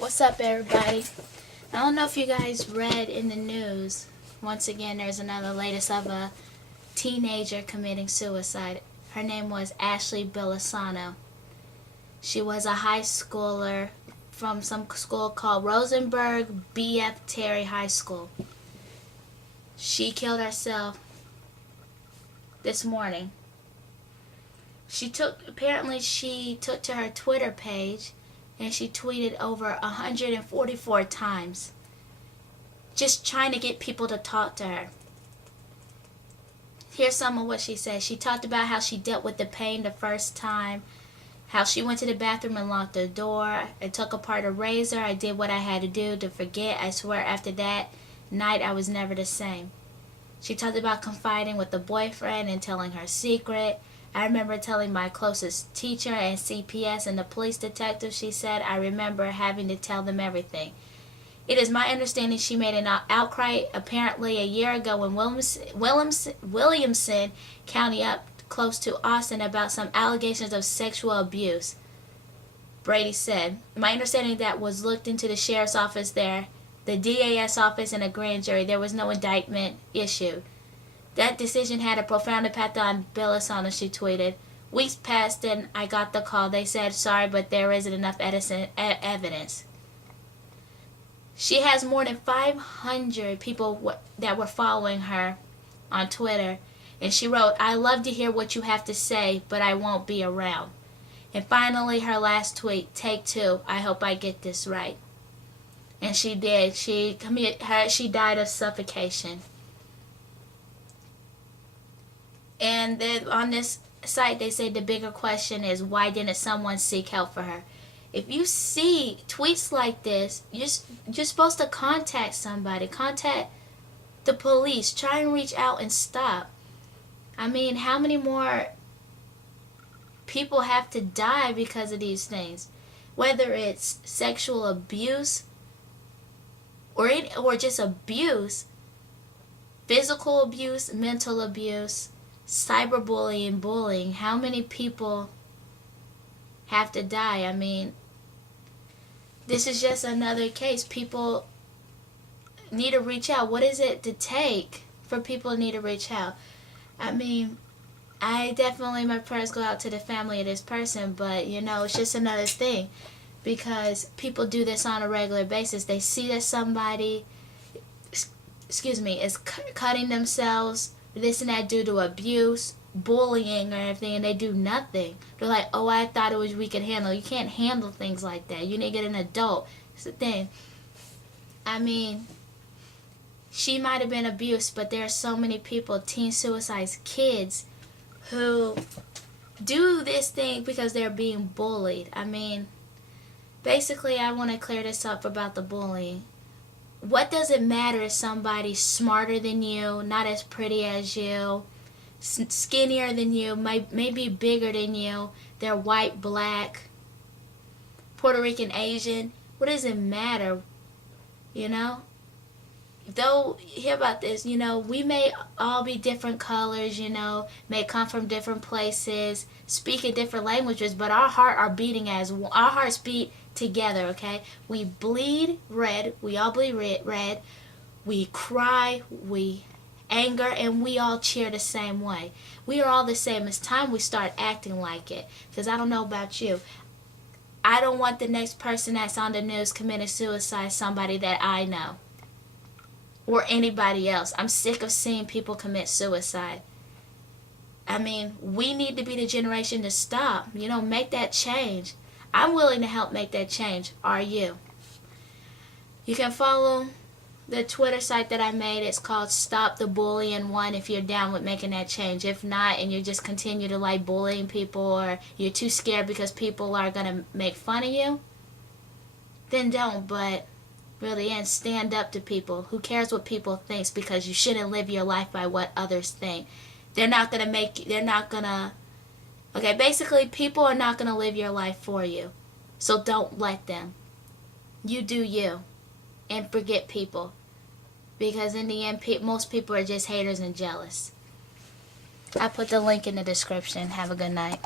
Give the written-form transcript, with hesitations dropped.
What's up, everybody? I don't know if you guys read in the news. Once again, there's another latest of a teenager committing suicide. Her name was Ashley Bilasano. She was a high schooler from some school called Rosenberg B.F. Terry High School. She killed herself this morning. Apparently she took to her Twitter page and she tweeted over 144 times, just trying to get people to talk to her. Here's some of what she said. She talked about how she dealt with the pain the first time, how she went to the bathroom and locked the door. I took apart a razor. I did what I had to do to forget. I swear after that night I was never the same. She talked about confiding with the boyfriend and telling her secret. I remember telling my closest teacher and CPS and the police detective, she said. I remember having to tell them everything. It is my understanding she made an outcry apparently a year ago in Williamson County up close to Austin about some allegations of sexual abuse. Brady said, my understanding that was looked into the sheriff's office there, the DAS office, and a grand jury. There was no indictment issued. That decision had a profound impact on Bilasano, she tweeted. Weeks passed and I got the call. They said, sorry, but there isn't enough evidence. She has more than 500 people that were following her on Twitter. And she wrote, I love to hear what you have to say, but I won't be around. And finally, her last tweet, take two. I hope I get this right. And she did. She died of suffocation. And then on this site, they say the bigger question is, why didn't someone seek help for her? If you see tweets like this, you're supposed to contact somebody. Contact the police. Try and reach out and stop. I mean, how many more people have to die because of these things? Whether it's sexual abuse or just abuse, physical abuse, mental abuse, cyberbullying, bullying, how many people have to die? I mean, this is just another case. People need to reach out. What is it to take for people to need to reach out? I mean, my prayers go out to the family of this person, but, it's just another thing. Because people do this on a regular basis. They see that somebody, is cutting themselves, this and that due to abuse, bullying, or everything, and they do nothing. They're like, oh, I thought we could handle. You can't handle things like that. You need to get an adult. It's the thing. I mean, she might have been abused, but there are so many people, teen suicides, kids, who do this thing because they're being bullied. I mean, basically, I want to clear this up about the bullying. What does it matter if somebody's smarter than you, not as pretty as you, skinnier than you, maybe bigger than you, they're white, black, Puerto Rican, Asian? What does it matter? Though, hear about this, we may all be different colors, may come from different places, speak in different languages, but our hearts beat together, okay? We bleed red, we all bleed red, we cry, we anger, and we all cheer the same way. We are all the same. It's time we start acting like it, because I don't know about you. I don't want the next person that's on the news committing suicide somebody that I know. Or anybody else. I'm sick of seeing people commit suicide. I mean, we need to be the generation to stop. Make that change. I'm willing to help make that change. Are you? You can follow the Twitter site that I made. It's called Stop the Bullying One if you're down with making that change. If not, and you just continue to like bullying people, or you're too scared because people are going to make fun of you, then don't. But really, and stand up to people. Who cares what people think? Because you shouldn't live your life by what others think. Basically, people are not going to live your life for you. So don't let them. You do you. And forget people. Because in the end, most people are just haters and jealous. I put the link in the description. Have a good night.